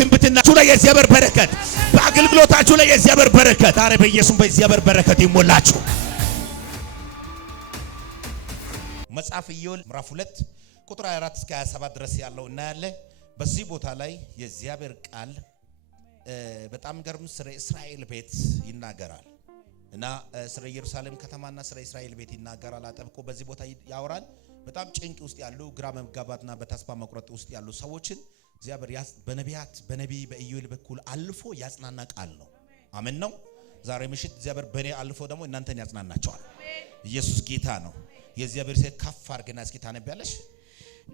ትንቢታችሁ ላይ የእግዚአብሔር በረከት፣ በአገልግሎታችሁ ላይ የእግዚአብሔር በረከት ዛሬ በኢየሱስ በእግዚአብሔር በረከት ይሞላችሁ። መጽሐፈ ኢዮኤል ምዕራፍ 2 ቁጥር 24 እስከ 27 ድረስ ያለው እናያለን። በዚህ ቦታ ላይ የእግዚአብሔር ቃል በጣም ገርም ስለ እስራኤል ቤት ይናገራል እና ስለ ኢየሩሳሌም ከተማና ስለ እስራኤል ቤት ይናገራል። አጠብቆ በዚህ ቦታ ያወራል። በጣም ጭንቅ ውስጥ ያሉ ግራ መጋባትና በተስፋ መቁረጥ ውስጥ ያሉ ሰዎችን እግዚአብሔር በነቢያት በነቢይ በኢዮኤል በኩል አልፎ ያጽናና ቃል ነው። አሜን ነው። ዛሬ ምሽት እግዚአብሔር በኔ አልፎ ደግሞ እናንተን ያጽናናቸዋል። ኢየሱስ ጌታ ነው። የእግዚአብሔር ሴት ከፍ አድርገና እስኪ ታነቢያለሽ።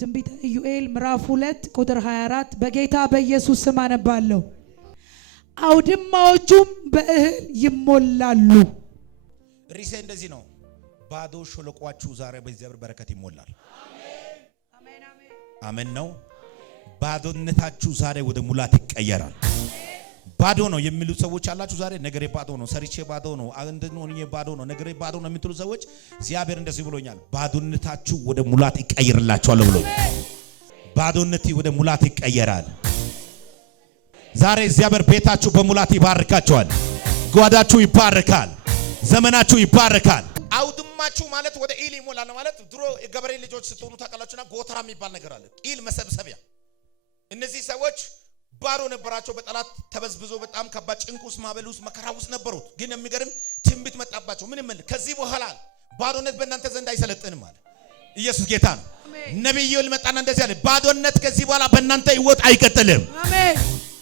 ትንቢተ ኢዮኤል ምዕራፍ 2 ቁጥር 24 በጌታ በኢየሱስ ስም አነባለሁ። አውድማዎቹም በእህል ይሞላሉ። ሪሴ እንደዚህ ነው። ባዶ ሸለቆአችሁ ዛሬ በእግዚአብሔር በረከት ይሞላል። አሜን አሜን አሜን ነው። ባዶነታችሁ ዛሬ ወደ ሙላት ይቀየራል። ባዶ ነው የሚሉ ሰዎች አላችሁ። ዛሬ ነገሬ ባዶ ነው፣ ሰርቼ ባዶ ነው፣ አንደኞኝ ባዶ ነው፣ ነገሬ ባዶ ነው የምትሉ ሰዎች እግዚአብሔር እንደዚህ ብሎኛል። ባዶነታችሁ ወደ ሙላት ይቀየርላችኋል ብሎኛል። ባዶነት ወደ ሙላት ይቀየራል። ዛሬ እግዚአብሔር ቤታችሁ በሙላት ይባርካችኋል። ጓዳችሁ ይባርካል። ዘመናችሁ ይባርካል። አውድማችሁ ማለት ወደ ኢል ይሞላል ማለት ድሮ የገበሬ ልጆች ስትሆኑ ታውቃላችሁና ጎተራ የሚባል ነገር አለ። ኢል መሰብሰቢያ። እነዚህ ሰዎች ባዶ ነበራቸው። በጠላት ተበዝብዞ በጣም ከባድ ጭንቅ ውስጥ ማዕበል ውስጥ መከራ ውስጥ ነበሩት። ግን የሚገርም ትንቢት መጣባቸው። ምን ምን ከዚህ በኋላ ባዶነት በእናንተ ዘንድ አይሰለጥንም አለ። ኢየሱስ ጌታ ነው። ነብዩ ኢዮኤል መጣና እንደዚህ አለ። ባዶነት ከዚህ በኋላ በእናንተ ህይወት አይቀጥልም። አሜን።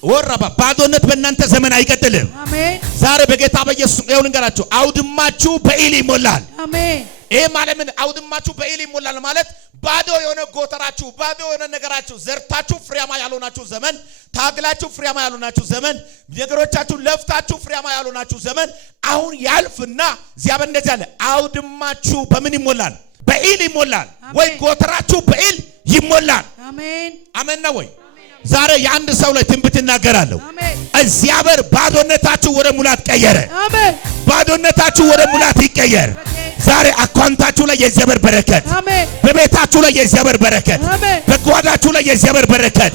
ወራባ ባዶነት በእናንተ ዘመን አይቀጥልም። አሜን። ዛሬ በጌታ በኢየሱስ ይሁን እንገራችሁ። አውድማችሁ በኢል ይሞላል። አሜን። ይሄ ማለት ምን? አውድማችሁ በኢል ይሞላል ማለት ባዶ የሆነ ጎተራችሁ፣ ባዶ የሆነ ነገራችሁ፣ ዘርታችሁ ፍሬያማ ያልሆናችሁ ዘመን፣ ታግላችሁ ፍሬያማ ያልሆናችሁ ዘመን፣ ነገሮቻችሁ ለፍታችሁ ፍሬያማ ያልሆናችሁ ዘመን አሁን ያልፍና እግዚአብሔር እንደዚህ አለ። አውድማችሁ በምን ይሞላል? በኢል ይሞላል። ወይ ጎተራችሁ በኢል ይሞላል። አሜን አሜን ነው ወይ? ዛሬ የአንድ ሰው ላይ ትንቢት እናገራለሁ። እግዚአብሔር ባዶነታችሁ ወደ ሙላት ቀየረ። አሜን። ባዶነታችሁ ወደ ሙላት ይቀየር። ዛሬ አካውንታችሁ ላይ የእግዚአብሔር በረከት፣ በቤታችሁ ላይ የእግዚአብሔር በረከት፣ በጓዳችሁ ላይ የእግዚአብሔር በረከት፣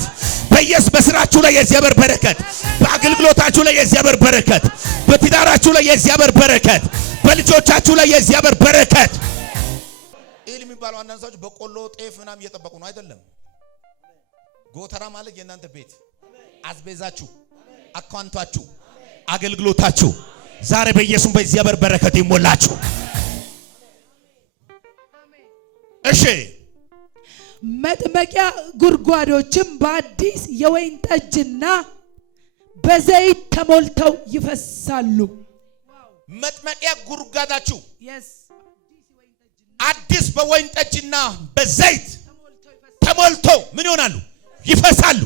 በስራችሁ ላይ የእግዚአብሔር በረከት፣ በአገልግሎታችሁ ላይ የእግዚአብሔር በረከት፣ በትዳራችሁ ላይ የእግዚአብሔር በረከት፣ በልጆቻችሁ ላይ የእግዚአብሔር በረከት። ኢል የሚባለው አንዳንድ ሰዎች በቆሎ ጤፍ ምናምን እየጠበቁ ነው። አይደለም። ጎተራ ማለት የእናንተ ቤት፣ አስቤዛችሁ፣ አካውንታችሁ፣ አገልግሎታችሁ ዛሬ በኢየሱስ በእግዚአብሔር በረከት ይሞላችሁ። እሺ። መጥመቂያ ጉድጓዶችም በአዲስ የወይን ጠጅና በዘይት ተሞልተው ይፈሳሉ። መጥመቂያ ጉድጓዳችሁ አዲስ በወይን ጠጅና በዘይት ተሞልተው ምን ይሆናሉ? ይፈሳሉ።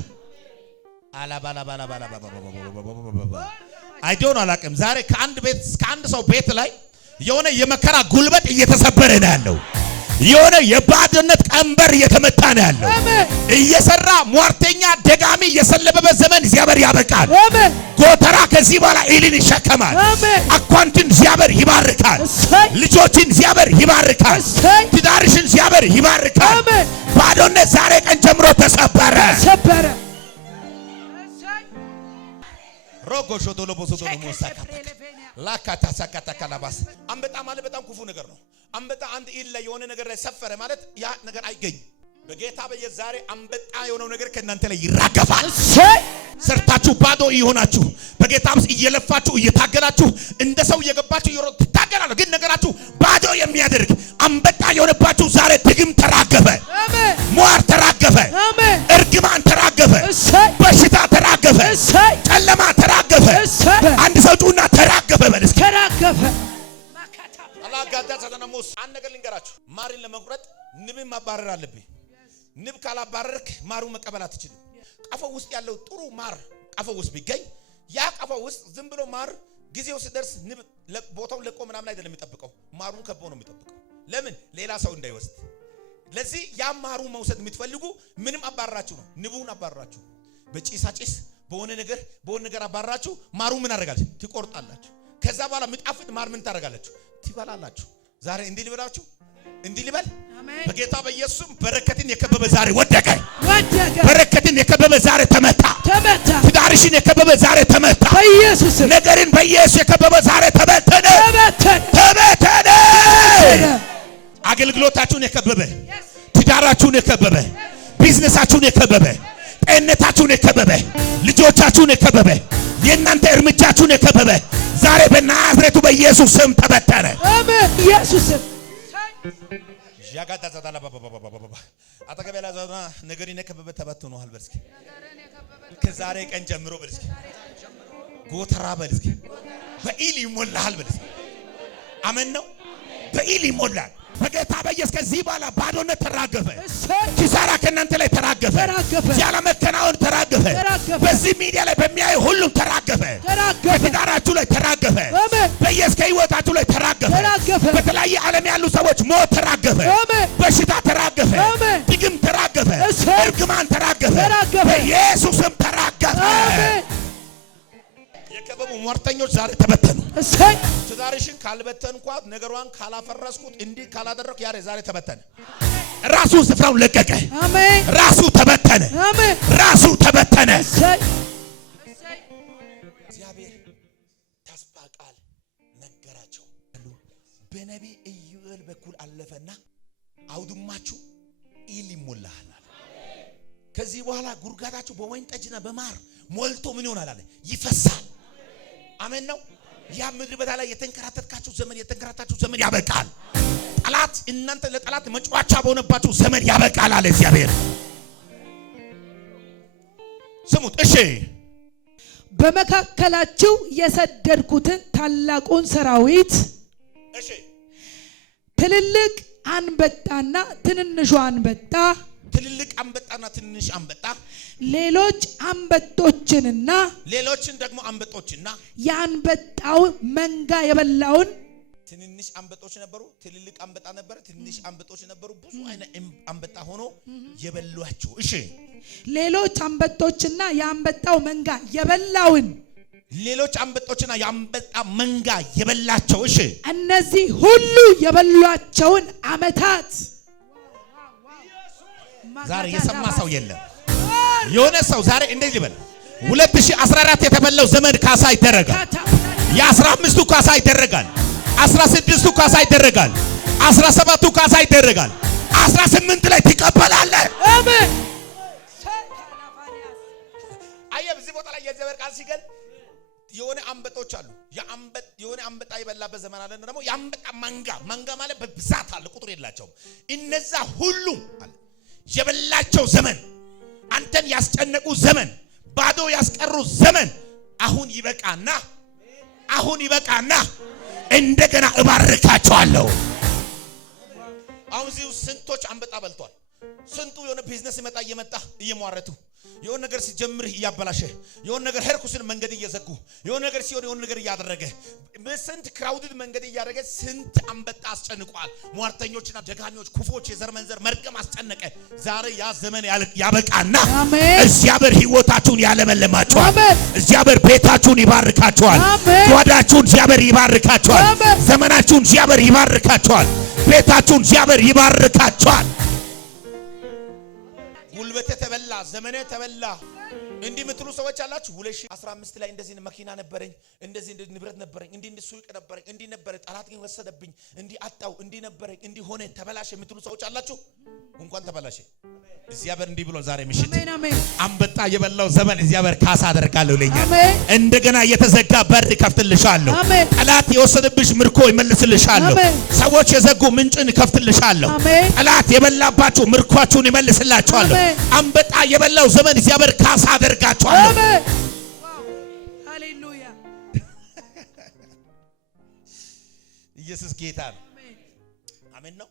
አይዶን አላቅም። ዛሬ ከአንድ ቤት እስከ አንድ ሰው ቤት ላይ የሆነ የመከራ ጉልበት እየተሰበረ ነው ያለው። የሆነ የባዶነት ቀንበር እየተመታ ነው ያለው። እየሰራ ሟርተኛ ደጋሚ የሰለበበት ዘመን እግዚአብሔር ያበቃል። ጎተራ ከዚህ በኋላ ኢልን ይሸከማል። አኳንትን እግዚአብሔር ይባርካል። ልጆችን እግዚአብሔር ይባርካል። ትዳርሽን እግዚአብሔር ይባርካል። ባዶነት ዛሬ ቀን ጀምሮ ተሰበረ። ሮጎ ሾቶሎ ቦሶቶ ነው ሞሳካ ላካታ ሳካታ ካላባስ አንበጣ ማለት በጣም ክፉ ነገር ነው። አንበጣ አንድ ኢል ላይ የሆነ ነገር ላይ ሰፈረ ማለት ያ ነገር አይገኝም። በጌታ በየዛሬ አንበጣ የሆነው ነገር ከእናንተ ላይ ይራገፋል። ሰርታችሁ ባዶ ይሆናችሁ በጌታ ውስጥ እየለፋችሁ እየታገላችሁ እንደ ሰው እየገባችሁ ትታገላችሁ፣ ግን ነገራችሁ ባዶ የሚያደርግ አንበጣ የሆነባችሁ ዛሬ ድግም ተራገፈ፣ ሟር ተራገፈ፣ እርግማን ተራገፈ፣ በሽታ ተራገፈ፣ ጨለማ ተራገፈ። አንድ ሰው ጩና ተራገፈ በል እስኪ። ተራገፈ። አላጋዳ ሰደነሙስ አንድ ነገር ልንገራችሁ። ማርን ለመቁረጥ ንብን ማባረር አለብኝ። ንብ ካላባረርክ ማሩ መቀበል አትችልም። ቀፎ ውስጥ ያለው ጥሩ ማር ቀፎ ውስጥ ቢገኝ ያ ቀፎ ውስጥ ዝም ብሎ ማር ጊዜው ሲደርስ ንብ ቦታውን ለቆ ምናምን አይደለም የሚጠብቀው፣ ማሩን ከቦ ነው የሚጠብቀው። ለምን? ሌላ ሰው እንዳይወስድ። ለዚህ ያ ማሩ መውሰድ የምትፈልጉ ምንም አባረራችሁ ነው። ንቡን አባረራችሁ፣ በጭሳጭስ በሆነ ነገር አባረራችሁ። ማሩ ምን አደረጋችሁ? ትቆርጣላችሁ። ከዛ በኋላ ምጣፍጥ ማር ምን ታደርጋላችሁ? ትበላላችሁ። ዛሬ እንዲህ ልበላችሁ፣ እንዲህ ልበል በጌታ በኢየሱስ በረከትን የከበበ ዛሬ ወደቀ። በረከትን የከበበ ዛሬ ተመታ። ትዳርሽን የከበበ ዛሬ ተመታ በኢየሱስ ስም። ነገርን በኢየሱስ የከበበ ዛሬ ተበተነ ተበተነ። አገልግሎታችሁን የከበበ ትዳራችሁን የከበበ ቢዝነሳችሁን የከበበ ጤንነታችሁን የከበበ ልጆቻችሁን የከበበ የእናንተ እርምጃችሁን የከበበ ዛሬ በናዝሬቱ በኢየሱስ ስም ተበተነ። አሜን። ኢየሱስ ስም ያጋታ ዛታላ ባባባባባ አጠገብ ያላዛና ነገርን የከበበ ተበትኗል። በልስኪ ከዛሬ ቀን ጀምሮ በልስኪ ጎተራ በልስኪ በኢል ይሞላል። በልስኪ አሜን ነው። በኢል ይሞላል በጌታ በኢየሱስ። ከዚህ በኋላ ባዶነት ተራገፈ። ኪሳራ ከእናንተ ላይ ተራገፈ። ያለ መከናወን ተራገፈ። በዚህ ሚዲያ ላይ በሚያዩ ሁሉም ተራገፈ። በትዳራችሁ ላይ ተራገፈ። በኢየሱስ ከህይወታችሁ ላይ ተራገፈ። በተለያየ ዓለም ያሉ ሰዎች ሞት ተራገፈ። በሽታ ተራገፈ። ድግም ተራገፈ። እርግማን ተራገፈ። በኢየሱስም ተራገፈ። የከበቡ ሟርተኞች ዛሬ ተበተኑ። ትዳርሽን ካልበተንኳት ነገሯን ካላፈረስኩት እንዲህ ካላደረኩ ያሬ ዛሬ ተበተነ። ራሱ ስፍራውን ለቀቀ። አሜን። ራሱ ተበተነ። አሜን። ራሱ ተበተነ። እግዚአብሔር ተስፋ ቃል ነገራቸው። በነቢይ ኢዩኤል በኩል አለፈና አውድማችሁ ኢል ይሞላል። ከዚህ በኋላ ጉርጋታችሁ በወይን ጠጅና በማር ሞልቶ ምን ይሆናል አለ ይፈሳል። አሜን ነው። ያ ምድር በዳ ላይ የተንከራተታችሁ ዘመን ያበቃል። ጠላት እናንተ ለጠላት መጫወቻ በሆነባችሁ ዘመን ያበቃል አለ እግዚአብሔር። ስሙት እሺ። በመካከላችሁ የሰደድኩትን ታላቁን ሰራዊት እሺ፣ ትልልቅ አንበጣና ትንንሹ አንበጣ ትልልቅ አንበጣና ትንንሽ አንበጣ ሌሎች አንበጦችንና ሌሎችን ደግሞ አንበጦችና የአንበጣው መንጋ የበላውን ትንንሽ አንበጦች ነበሩ። ትልልቅ አንበጣ ነበር። ትንንሽ አንበጦች ነበሩ። ብዙ አይነት አንበጣ ሆኖ የበሏቸው። እሺ፣ ሌሎች አንበጦችና የአንበጣው መንጋ የበላውን ሌሎች አንበጦችና የአንበጣ መንጋ የበላቸው። እሺ፣ እነዚህ ሁሉ የበሏቸውን አመታት ዛሬ የሰማ ሰው የለም። የሆነ ሰው ዛሬ እንደዚህ ይበል። 2014 የተበላው ዘመን ካሳ ይደረጋል። የ15ቱ ካሳ ይደረጋል። 16ቱ ካሳ ይደረጋል። 17ቱ ካሳ ይደረጋል። 18 ላይ ትቀበላለህ። አሜን። አየህ፣ በዚህ ቦታ ላይ የእግዚአብሔር ቃል ሲገል የሆነ አንበጦች አሉ። የሆነ አንበጣ የበላበት ዘመን አለ። ደግሞ የአንበጣ መንጋ ማለት በብዛት አለ፣ ቁጥር የላቸውም። እነዛ ሁሉ አለ የበላቸው ዘመን፣ አንተን ያስጨነቁ ዘመን፣ ባዶ ያስቀሩ ዘመን አሁን ይበቃና እንደገና እባርካቸዋለሁ። አሁን እዚህ ስንቶች አንበጣ በልቷል። ስንቱ የሆነ ቢዝነስ እየመጣ እየሟረቱ የሆነ ነገር ሲጀምር እያበላሸ የሆነ ነገር ሄርኩስን መንገድ እየዘጉ የሆነ ነገር ሲሆን የሆነ ነገር እያደረገ ስንት ክራውድድ መንገድ እያደረገ ስንት አንበጣ አስጨንቋል። ሟርተኞችና ደጋሚዎች፣ ክፎች፣ የዘር መንዘር መርገም አስጨነቀ። ዛሬ ያ ዘመን ያበቃና እግዚአብሔር ሕይወታችሁን ያለመልማችኋል። እግዚአብሔር ቤታችሁን ይባርካችኋል። ጓዳችሁን እግዚአብሔር ይባርካችኋል። ዘመናችሁን እግዚአብሔር ይባርካችኋል። ቤታችሁን እግዚአብሔር ይባርካችኋል። ጉልበቴ ተበላ፣ ዘመኔ ተበላ እንዲህ የምትሉ ሰዎች አላችሁ። 2015 ላይ እንደዚህ መኪና ነበረኝ፣ እንደዚህ ንብረት ነበረኝ፣ እንዲህ ሱቅ ነበረኝ፣ እንዲህ ነበረ፣ ጠላት ግን ወሰደብኝ፣ እንዲህ አጣው፣ እንዲህ ነበረኝ፣ እንዲህ ሆነ፣ ተበላሸ የምትሉ ሰዎች አላችሁ። እንኳን ተበላሸ። እግዚአብሔር እንዲህ ብሎ ዛሬ ምሽት አንበጣ የበላው ዘመን እግዚአብሔር ካሳ አደርጋለሁ ይለኛል። እንደገና የተዘጋ በር ከፍትልሻለሁ። ጠላት የወሰደብሽ ምርኮ ይመልስልሻለሁ። ሰዎች የዘጉ ምንጭን ከፍትልሻለሁ። ጠላት የበላባችሁ ምርኳችሁን ይመልስላችኋለሁ። አንበጣ የበላው ዘመን እግዚአብሔር ካሳ አደርጋችኋለሁ። ሃሌሉያ! ኢየሱስ ጌታ ነው። አሜን ነው።